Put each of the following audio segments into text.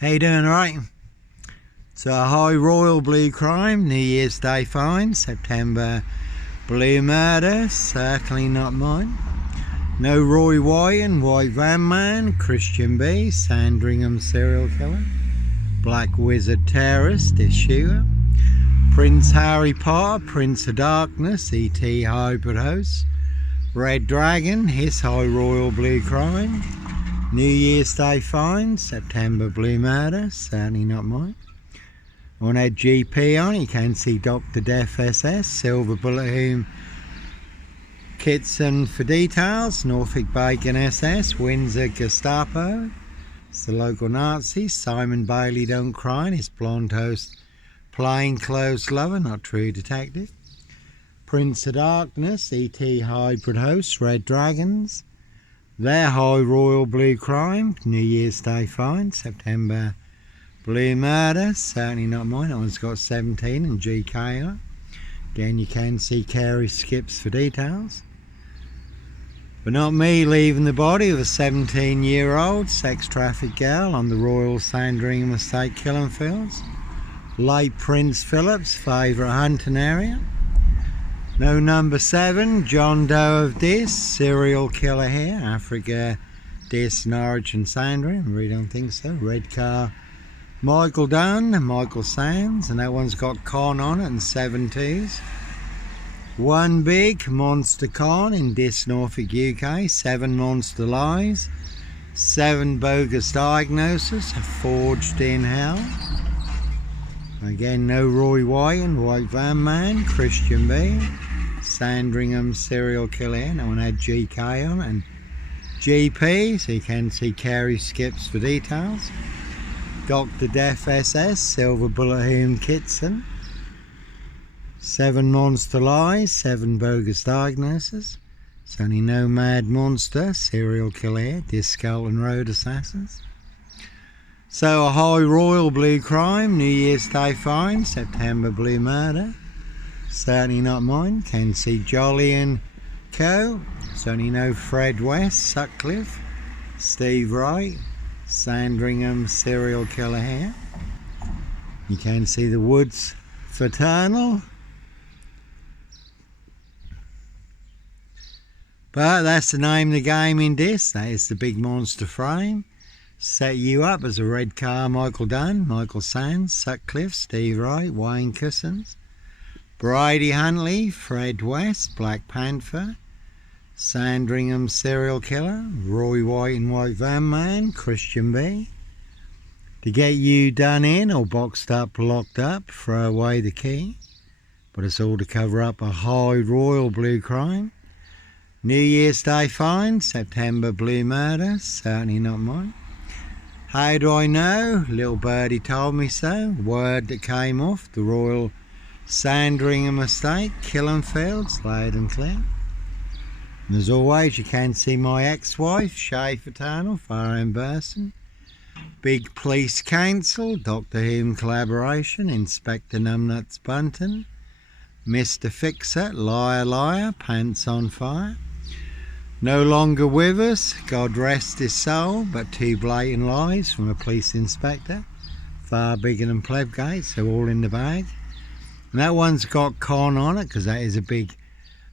How you doing, alright? So a high royal blue crime, New Year's Day fine, September blue murder, certainly not mine. No Roy White and White Van Man, Christian B, Sandringham serial killer, Black Wizard terrorist, issuer, Prince Harry Potter, Prince of Darkness, E.T. hybrid host, Red Dragon, his high royal blue crime, New Year's Day fine, September blue murder, certainly not mine. On that GP on, you can see Dr. Death SS, Silver Bullet Whom Kitson for details, Norfolk Bacon SS, Windsor Gestapo, it's the local Nazis, Simon Bailey don't cry, his blonde host, plainclothes lover, not true detective. Prince of Darkness, E.T. hybrid host, Red Dragons, their high royal blue crime, New Year's Day fine, September blue murder, certainly not mine. That one's got 17 and GK on it. Again, you can see Carey skips for details. But not me leaving the body of a 17-year-old sex trafficked girl on the Royal Sandringham estate killing fields. Late Prince Philip's favourite hunting area. No number 7, John Doe of Dis, serial killer here, Africa, Dis, Norwich and Sandringham, really don't think so. Red car, Michael Dunn, Michael Sands, and that one's got con on it and 7 2s. One big monster con in Dis, Norfolk, UK, 7 monster lies, 7 bogus diagnoses, forged in hell. Again, no Roy White and White Van Man, Christian B, Sandringham serial killer, no one had GK on it, and GP, so you can see Carey skips for details. Dr. Death SS, Silver Bullet Whom Kitson, 7 monster lies, 7 bogus diagnoses, it's only no mad monster, serial killer, Discalton Road assassins. So a high royal blue crime, New Year's Day fine, September blue murder, certainly not mine. Can see Jolly and Co. Certainly no Fred West, Sutcliffe, Steve Wright, Sandringham serial killer here. You can see the Woods Fraternal. But that's the name of the game in this. That is the big monster frame. Set you up as a red car, Michael Dunn, Michael Sands, Sutcliffe, Steve Wright, Wayne Cousins, Brady Huntley, Fred West, Black Panther, Sandringham serial killer, Roy White and White Van Man, Christian B. To get you done in or boxed up, locked up, throw away the key. But it's all to cover up a high royal blue crime. New Year's Day fine, September blue murder, certainly not mine. How do I know? Little birdie told me so. Word that came off the Royal Sandringham estate, killing fields, loud and clear. And as always, you can see my ex-wife, Shay Fraternal, Fareham Burson. Big Police Council, Doctor Whom collaboration, Inspector Numbnuts Bunton, Mr. Fixer, Liar Liar, Pants on Fire. No longer with us, God rest his soul, but 2 blatant lies from a police inspector, far bigger than Plebgate, so all in the bag. And that one's got con on it, because that is a big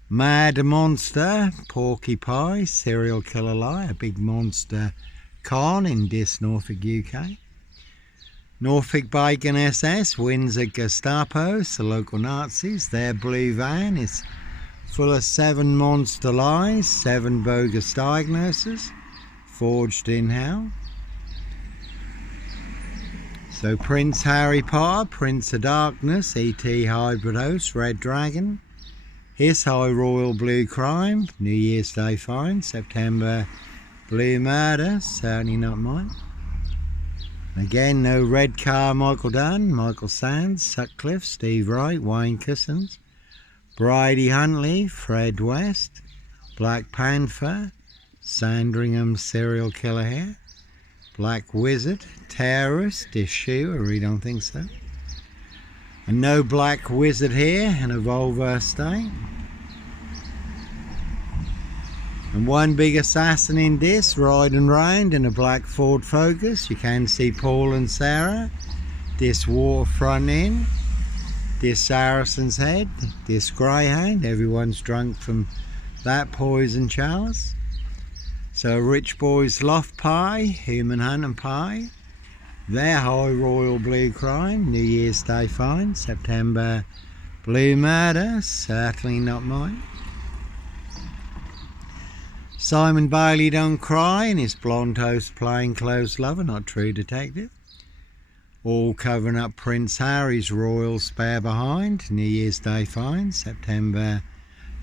mad monster, Porky Pie, serial killer lie, a big monster con in Dis, Norfolk, UK. Norfolk Bacon SS, Windsor Gestapo, the local Nazis, their blue van is full of 7 monster lies, 7 bogus diagnoses, forged in hell. So Prince Harry Potter, Prince of Darkness, E.T. hybrid host, Red Dragon, his high royal blue crime, New Year's Day fine, September blue murder, certainly not mine. Again, no red car, Michael Dunn, Michael Sands, Sutcliffe, Steve Wright, Wayne Cousins, Brady Huntley, Fred West, Black Panther, Sandringham serial killer here, Black Wizard, terrorist, issue, I really don't think so. And no Black Wizard here in a Volvo estate. And one big assassin in this, riding round in a black Ford Focus. You can see Paul and Sarah. This waterfront inn. This Saracen's Head. This greyhound. Everyone's drunk from that poison chalice. So rich boys loft pie, human hunting pie. Their high royal blue crime, New Year's Day fine. September blue murder, certainly not mine. Simon Bailey don't cry, and his blonde host plainclothes lover, not true detective. All covering up Prince Harry's royal spare behind, New Year's Day fine, September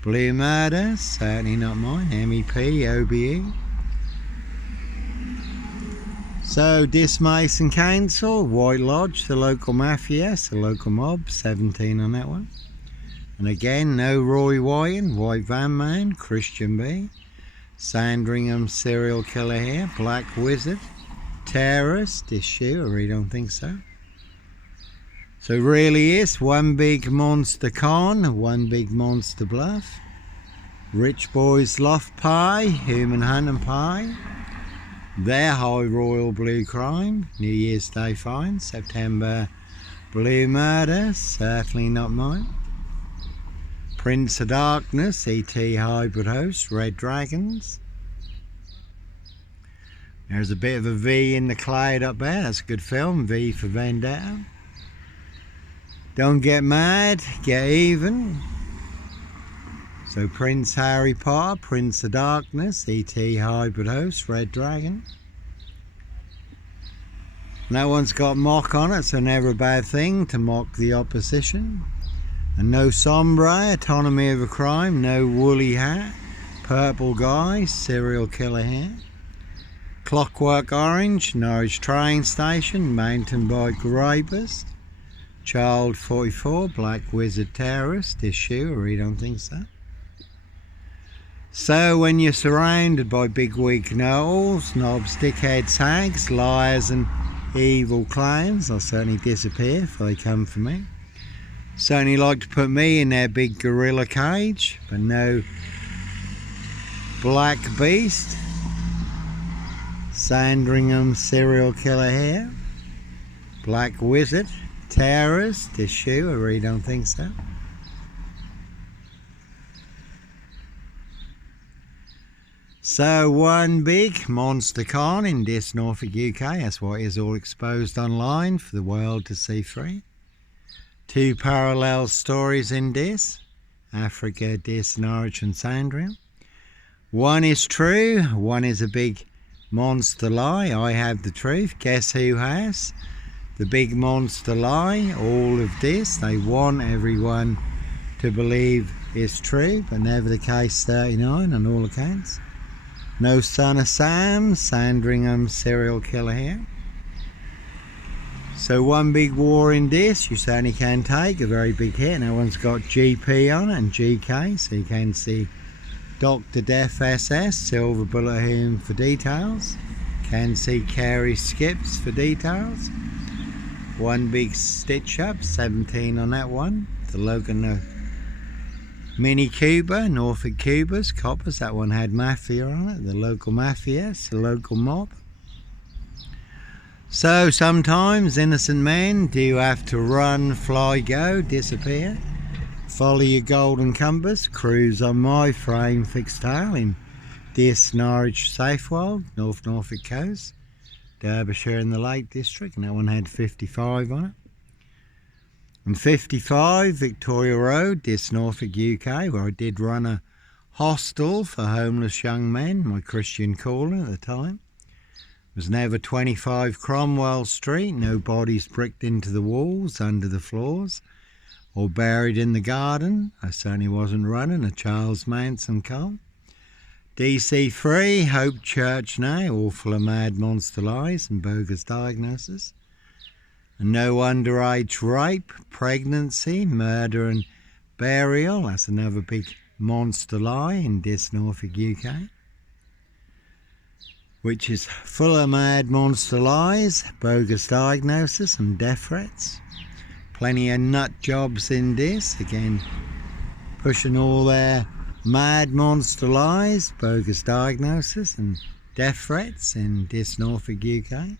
blue murder, certainly not mine, MEP, OBE. So, this Mason Council, White Lodge, the local mafia, the local mob, 17 on that one. And again, no Roy Wyan, White Van Man, Christian B. Sandringham serial killer here, Black Wizard, terrorist issue, I really don't think so. So really is one big monster con, one big monster bluff. Rich boys loft pie, human hunting pie. Their high royal blue crime, New Year's Day fine, September blue murder, certainly not mine. Prince of Darkness, E.T. hybrid host, Red Dragons. There's a bit of a V in the cloud up there, that's a good film, V for Vendetta. Don't get mad, get even. So Prince Harry Potter, Prince of Darkness, E.T. hybrid host, Red Dragon. And that one's got mock on it, so never a bad thing to mock the opposition. And no sombre, autonomy of a crime, no woolly hat, purple guy, serial killer here. Clockwork Orange, Norwich train station, mountain bike rapist. Child 44, Black Wizard terrorist, issue, I really don't think so. So when you're surrounded by bigwig gnolls, knobs, dickheads, hags, liars and evil clowns, I'll certainly disappear if they come for me. Certainly like to put me in their big gorilla cage, but no Black Beast. Sandringham serial killer here. Black Wizard, terrorist, issue, I really don't think so. So one big monster con in this Norfolk UK, that's why it is all exposed online for the world to see free. Two parallel stories in this, Africa, this, Norwich and Sandringham. One is true, one is a big monster lie. I have the truth, guess who has? The big monster lie, all of this, they want everyone to believe is true, but never the case 39 on all accounts. No son of Sam, Sandringham serial killer here. So one big war in this, you certainly can take a very big hit. That one's got GP on it and GK, so you can see Dr. Death SS, Silver Bullet Hume for details. Can see Carey Skips for details. One big stitch up, 17 on that one. The Logan Mini Cuba, Norfolk Cubas, coppers, that one had mafia on it. The local mafia, the local mob. So sometimes innocent men do have to run, fly, go, disappear. Follow your golden compass, cruise on my frame fixed tail in this Norwich Safewold, North Norfolk coast, Derbyshire in the Lake District, and that one had 55 on it. And 55 Victoria Road, this Norfolk UK, where I did run a hostel for homeless young men, my Christian calling at the time. It was never 25 Cromwell Street, no bodies bricked into the walls, under the floors, or buried in the garden. I certainly wasn't running a Charles Manson cult. DC3, Hope Church now, all full of mad monster lies and bogus diagnosis. And no underage rape, pregnancy, murder and burial. That's another big monster lie in this Norfolk UK. Which is full of mad monster lies, bogus diagnosis and death threats. Plenty of nut jobs in this, again pushing all their Mad monster lies, bogus diagnosis and death threats in this Norfolk, UK.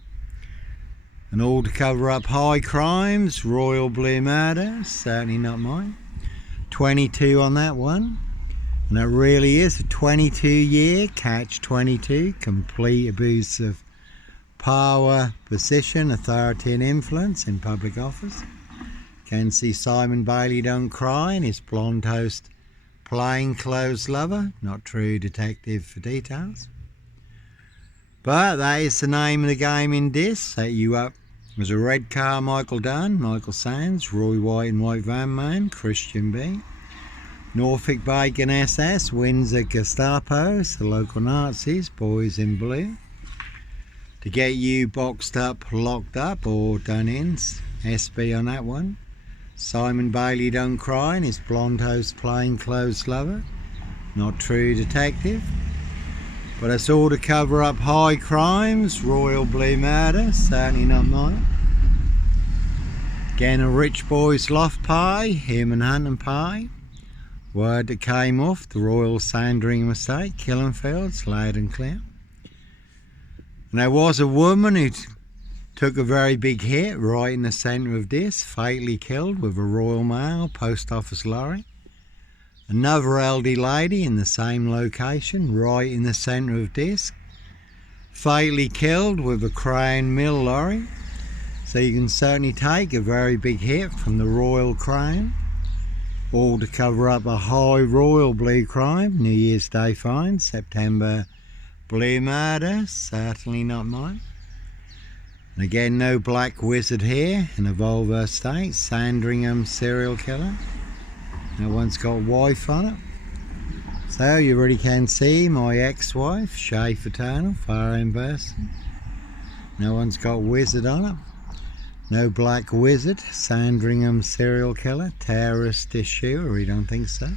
And all to cover up high crimes, royal blue murder, certainly not mine. 22 on that one. And that really is a 22-year catch-22, complete abuse of power, position, authority and influence in public office. Can see Simon Bailey Don't Cry and his blonde host plainclothes lover, not true detective for details. But that is the name of the game in this. Set you up as a red car, Michael Dunn, Michael Sands, Roy White and White Van Man, Christian B. Norfolk Bacon SS, Windsor Gestapos, the local Nazis, boys in blue. To get you boxed up, locked up or done in, SB on that one. Simon Bailey Don't Cry and his blonde host plainclothes lover, not true detective. But it's all to cover up high crimes, royal blue murder, certainly not mine. Again a rich boy's loft pie, human hunting pie. Word that came off the royal Sandringham estate, Killenfields, loud and clear. And there was a woman who took a very big hit right in the centre of this, fatally killed with a Royal Mail post office lorry. Another elderly lady in the same location, right in the centre of this, fatally killed with a Crown Mill lorry. So you can certainly take a very big hit from the Royal Crown, all to cover up a high royal blue crime, New Year's Day fine, September blue murder, certainly not mine. And again, no black wizard here in a Volvo estate, Sandringham serial killer. No one's got wife on it. So you really can see my ex-wife, Shay Fraternal, far in person. No one's got wizard on it. No black wizard, Sandringham serial killer, terrorist issue, or we don't think so.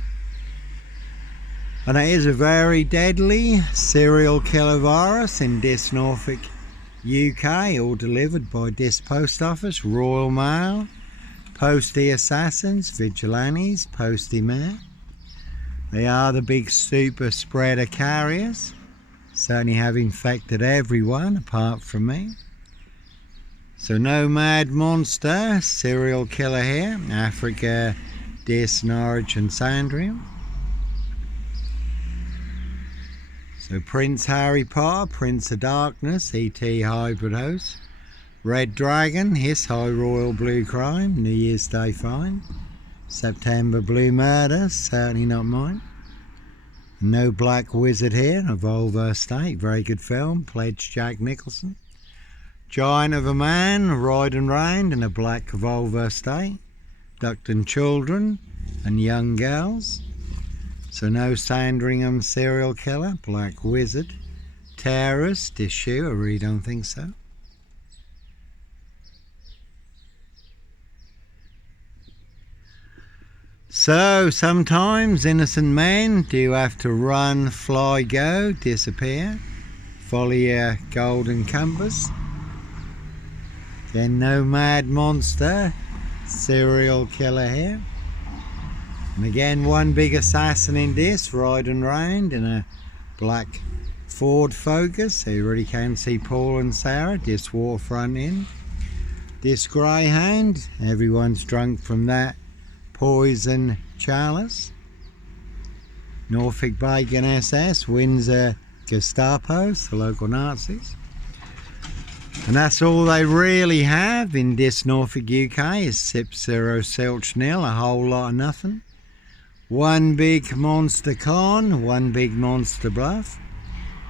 And it is a very deadly serial killer virus in this Norfolk, UK, all delivered by this post office, Royal Mail, postie assassins, vigilantes, postie mail. They are the big super spreader carriers, certainly have infected everyone apart from me. So no mad monster, serial killer here, Africa, Dis, Norwich and Sandringham. So Prince Harry Potter, Prince of Darkness, E.T. hybrid host. Red Dragon, his high royal blue crime, New Year's Day fine. September blue murder, certainly not mine. No black wizard here, a Volvo estate, very good film, pledged Jack Nicholson. Giant of a man, riding round in a black Volvo estate, abducting children and young girls. So no Sandringham serial killer, black wizard, terrorist issue, I really don't think so. So sometimes innocent men do have to run, fly, go, disappear, follow your golden compass. Then no mad monster, serial killer here. And again, one big assassin in this, riding round in a black Ford Focus. So you really can see Paul and Sarah, this waterfront inn. This greyhound, everyone's drunk from that poison chalice. Norfolk Bacon SS, Windsor Gestapos, the local Nazis. And that's all they really have in this Norfolk, UK, is Sip 0 Silch nil, a whole lot of nothing. One big monster con, one big monster bluff.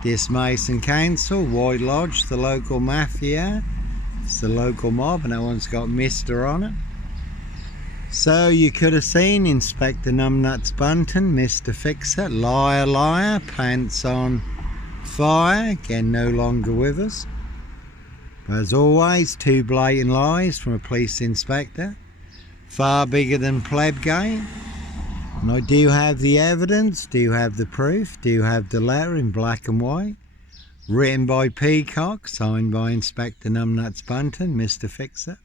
This Mason Council, White Lodge, the local mafia. It's the local mob, and that one's got Mr. on it. So you could have seen Inspector Numbnuts Bunton, Mr. Fixer, liar, liar, pants on fire, again no longer with us. But as always, two blatant lies from a police inspector, far bigger than Plebgate. And I do have the evidence, do have the proof, do have the letter in black and white, written by Peacock, signed by Inspector Numbnuts Bunton, Mr. Fixer.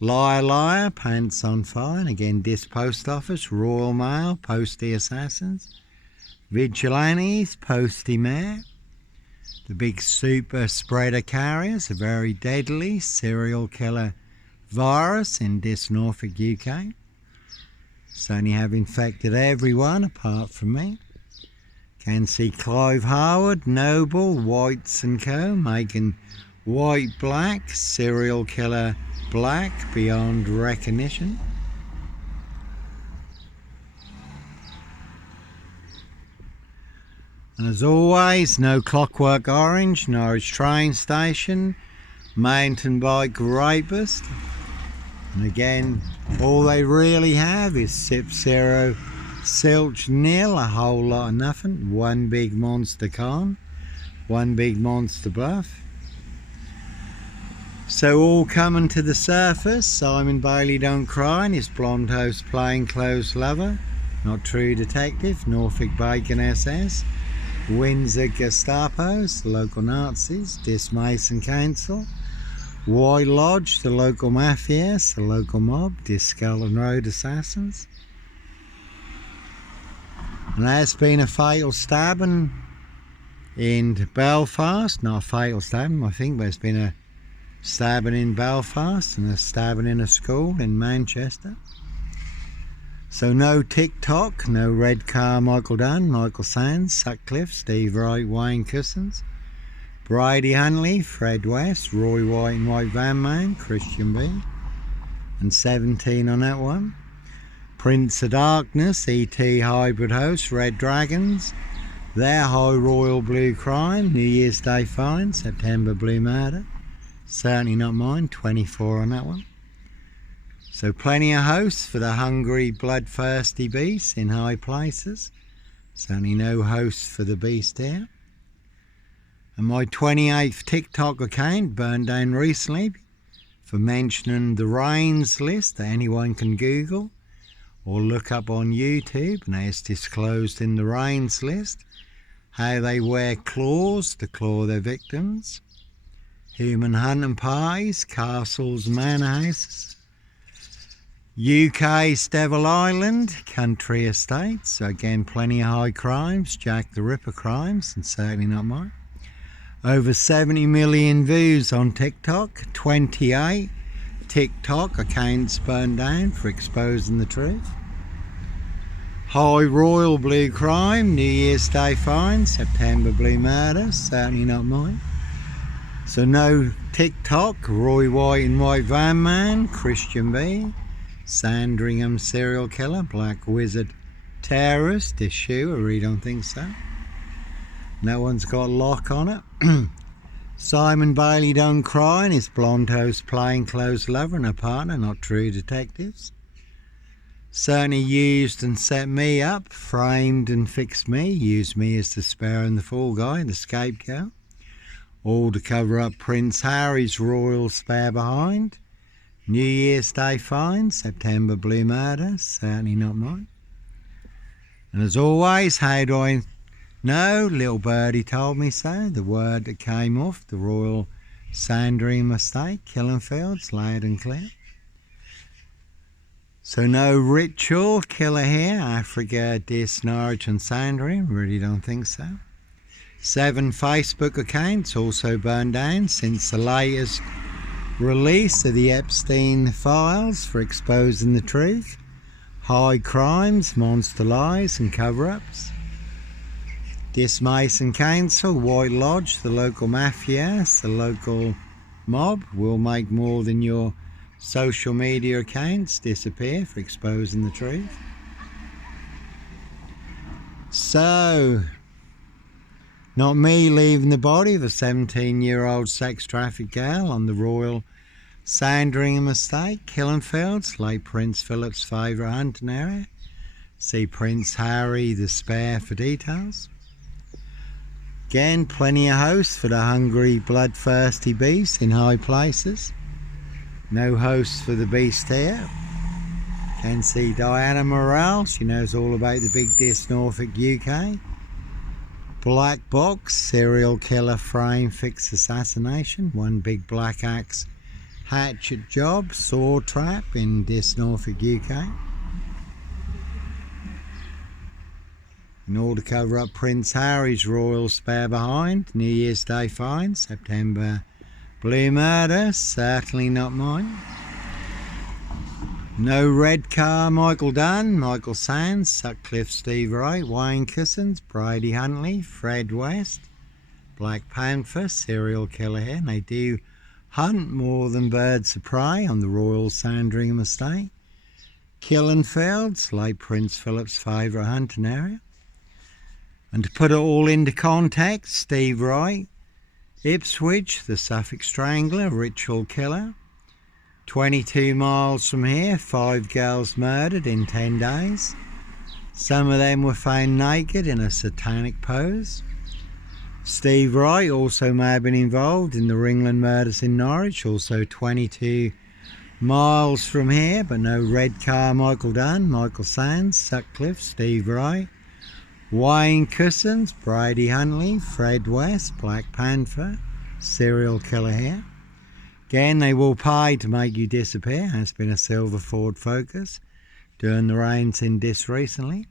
Liar, liar, pants on fire, and again this post office, Royal Mail, postie assassins. Vigilantes, Posty Mare. The big super spreader carriers, a very deadly serial killer virus in this Norfolk, UK. Certainly have infected everyone apart from me. Can see Clive Harwood, Noble, Whites and Co. making white black, serial killer black beyond recognition. And as always, no Clockwork Orange, Norwich train station, mountain bike rapist. And again, all they really have is Sip Zero, Silch nil, a whole lot of nothing. One big monster con, one big monster bluff. So all coming to the surface. Simon Bailey Don't Cry and his blonde host plainclothes lover. Not True Detective, Norfolk Bacon SS. Windsor Gestapos, the local Nazis. Dis Mason Council. White Lodge, the local mafias, the local mob. Dis Scotland Road assassins. And there's been a fatal stabbing in Belfast. Not a fatal stabbing, I think, but there's been a stabbing in Belfast and a stabbing in a school in Manchester. So no TikTok, no red car Michael Dunn, Michael Sands, Sutcliffe, Steve Wright, Wayne Cousins, Brady Hunley, Fred West, Roy White and White Van Man, Christian B, and 17 on that one. Prince of Darkness, E.T. Hybrid Host, Red Dragons, Their High Royal Blue Crime, New Year's Day Fine, September Blue Murder, certainly not mine, 24 on that one. So plenty of hosts for the hungry, bloodthirsty beasts in high places. Certainly no hosts for the beast here. And my 28th TikTok account burned down recently for mentioning the Rains list that anyone can Google or look up on YouTube. Now it's disclosed in the Rains list how they wear claws to claw their victims. Human hunting parties, castles, manor houses. UK's Devil Island, country estates. So again, plenty of high crimes, Jack the Ripper crimes, and certainly not mine. Over 70 million views on TikTok, 28 TikTok accounts burned down for exposing the truth. High Royal Blue Crime, New Year's Day Fine, September Blue Murder, certainly not mine. So no TikTok, Roy White and White Van Man, Christian B, Sandringham serial killer, Black Wizard terrorist issue, I really don't think so. No one's got a lock on it. Simon Bailey Don't Cry and his blonde host plainclothes lover and her partner, Not True Detectives. Certainly used and set me up, framed and fixed me, used me as the spare and the fall guy, the scapegoat. All to cover up Prince Harry's royal spare behind. New Year's Day Fine, September Blue Murder, certainly not mine. And as always, how do I know? Little birdie told me so. The word that came off the Royal Sandringham estate, Killing Fields, loud and clear. So no ritual killer here, Africa, Dis, Norwich and Sandringham, really don't think so. 7 Facebook accounts also burned down since the latest release of the Epstein files for exposing the truth. High crimes, monster lies and cover-ups. Dis Mason Council, White Lodge, the local mafias, the local mob will make more than your social media accounts disappear for exposing the truth. So, not me leaving the body of a 17-year-old sex trafficked girl on the Royal Sandringham estate, Killing Fields, late Prince Philip's favourite hunting area. See Prince Harry the Spare for details. Again, plenty of hosts for the hungry, bloodthirsty beasts in high places. No hosts for the beast here. Can see Diana Morrell, she knows all about the Big Dis Norfolk, UK. Black Box, serial killer frame fix assassination. One big black axe hatchet job, saw trap in Dis Norfolk, UK. in order to cover up Prince Harry's royal spare behind. New Year's Day fine. September blue murder, certainly not mine. No red car, Michael Dunn, Michael Sands, Sutcliffe, Steve Wright, Wayne Cousins, Brady Huntley, Fred West, Black Panther, serial killer here. And they do hunt more than birds of prey on the Royal Sandringham estate. Killenfields, late Prince Philip's favourite hunting area. And to put it all into context, Steve Wright, Ipswich, the Suffolk Strangler, ritual killer. 22 miles from here, 5 girls murdered in 10 days. Some of them were found naked in a satanic pose. Steve Wright also may have been involved in the Ringland murders in Norwich, also 22 miles from here, but no red car, Michael Dunn, Michael Sands, Sutcliffe, Steve Wright, Wayne Cousins, Brady Huntley, Fred West, Black Panther, serial killer here. Again, they will pay to make you disappear. Has been a silver Ford Focus during the rains in this recently.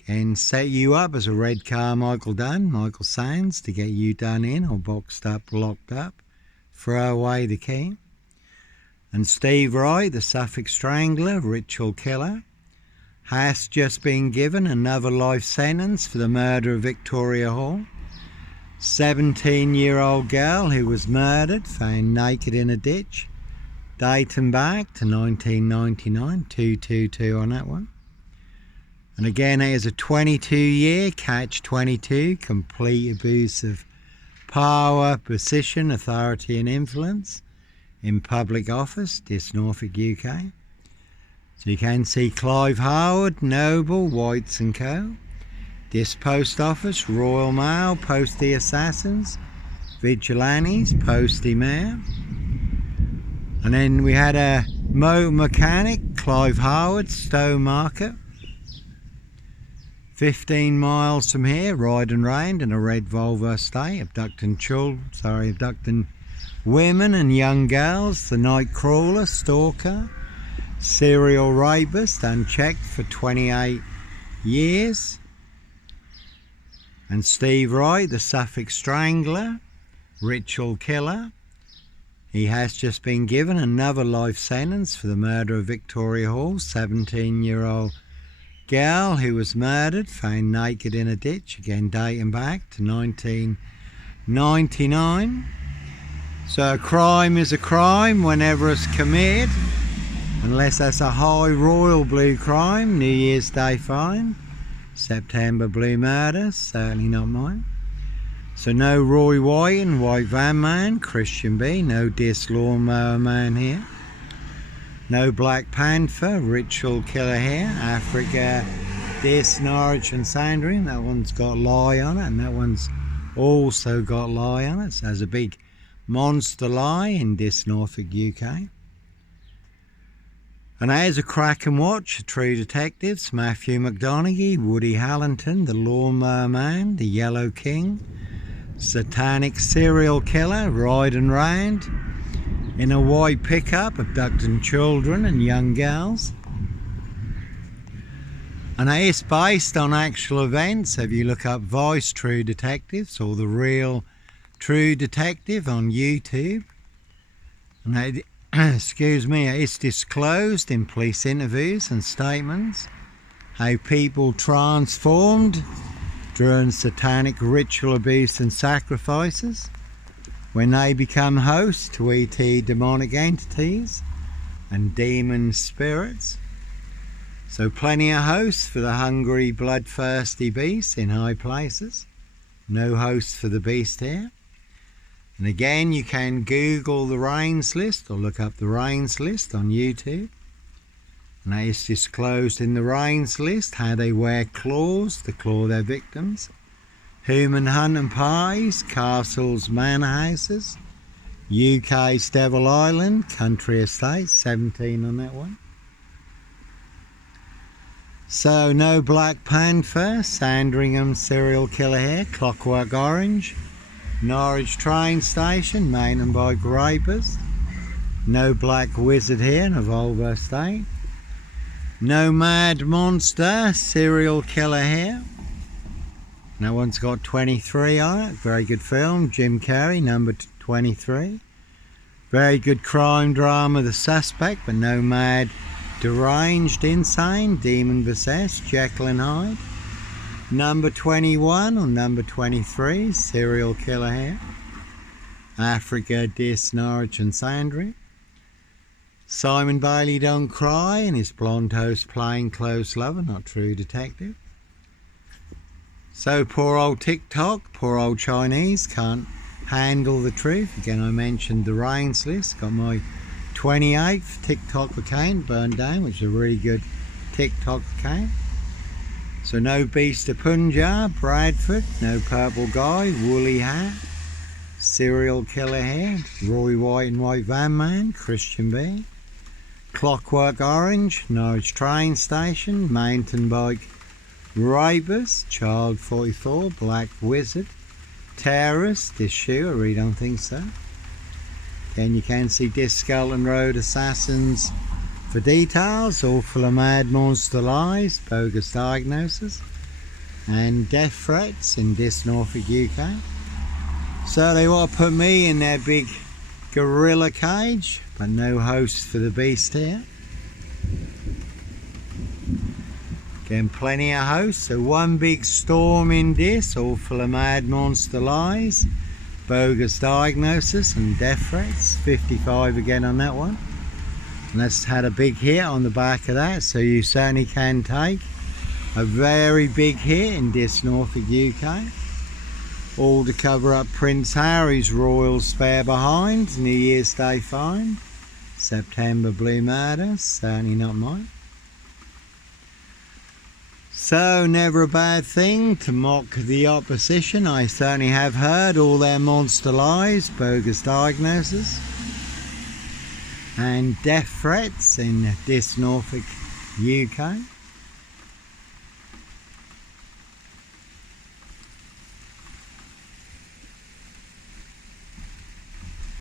Again, set you up as a red car, Michael Dunn, Michael Sands, to get you done in or boxed up, locked up. Throw away the key. And Steve Wright, the Suffolk Strangler, ritual killer, has just been given another life sentence for the murder of Victoria Hall. 17-year-old girl who was murdered, found naked in a ditch, dating back to 1999, 222 on that one. And again, it is a 22-year catch-22, complete abuse of power, position, authority and influence in public office, this Norfolk, UK. So you can see Clive Howard, Noble, Whites and Co. This post office, Royal Mail, Postie Assassins, Vigilantes, Postie Mayor. And then we had a motor mechanic, Clive Howard, Stowe Market. 15 miles from here, ride and rained in a red Volvo estate, abducting women and young girls, the night crawler, stalker, serial rapist, unchecked for 28 years. And Steve Wright, the Suffolk Strangler, ritual killer. He has just been given another life sentence for the murder of Victoria Hall, 17-year-old girl who was murdered, found naked in a ditch, again dating back to 1999. So a crime is a crime whenever it's committed, unless that's a high royal blue crime, New Year's Day fine. September blue murder, certainly not mine. So no Roy White and White Van Man, Christian B, no Dis Lawnmower Man here. No Black Panther, ritual killer here, Africa, Dis, Norwich and Sandringham. That one's got lie on it, and that one's also got lie on it. So there's a big monster lie in Dis, Norfolk, UK. And there's a crack and watch, True Detectives, Matthew McConaughey, Woody Harrington, The Lawnmower Man, The Yellow King, Satanic serial killer, ride and round in a white pickup, abducting children and young girls. And it's based on actual events. If you look up Vice True Detectives or The Real True Detective on YouTube, and it's disclosed in police interviews and statements how people transformed during satanic ritual abuse and sacrifices when they become hosts to ET demonic entities and demon spirits. So plenty of hosts for the hungry, bloodthirsty beasts in high places. No hosts for the beast here. And again, you can Google the Rains List or look up the Rains List on YouTube. And it's disclosed in the Rains List how they wear claws to claw their victims. Human hunting parties, castles, manor houses. UK's Devil Island, country estate, 17 on that one. So no Black Panther, Sandringham serial killer here, Clockwork Orange. Norwich train station, mountain bike rapist. No Black Wizard here in a Volvo estate. No Mad Monster, serial killer here. And that one's got 23 on it. Very good film. Jim Carrey, number 23. Very good crime drama, The Suspect, but no mad, deranged, insane, demon possessed, Jekyll and Hyde. Number 21 or number 23, serial killer here. Africa, Dis, Norwich and Sandringham. Simon Bailey Don't Cry and his blonde host plain clothes lover, not true detective. So poor old TikTok, poor old Chinese can't handle the truth. Again, I mentioned the rains list. Got my 28th TikTok account burned down, which is a really good TikTok account. So no Beast of Punjab, Bradford, no Purple Guy, Woolly Hat, Serial Killer here, Roy White and White Van Man, Christian B. Clockwork Orange, Norwich Train Station, Mountain Bike Rapist, Child 44, Black Wizard, Terrorist, this shoe, I really don't think so. Then you can see Discalton Road Assassins for details, all full of mad monster lies, bogus diagnosis, and death threats in Dis Norfolk, UK. So they want to put me in their big gorilla cage, but no host for the beast here. Again, plenty of hosts. So one big storm in Dis, all full of mad monster lies, bogus diagnosis and death threats. 55 again on that one. And that's had a big hit on the back of that, so you certainly can take a very big hit in Dis Norfolk, UK. All to cover up Prince Harry's royal spare behind, New Year's Day find, September Blue Murder, certainly not mine. So never a bad thing to mock the opposition. I certainly have heard all their monster lies, bogus diagnosis and death threats in Dis Norfolk, UK.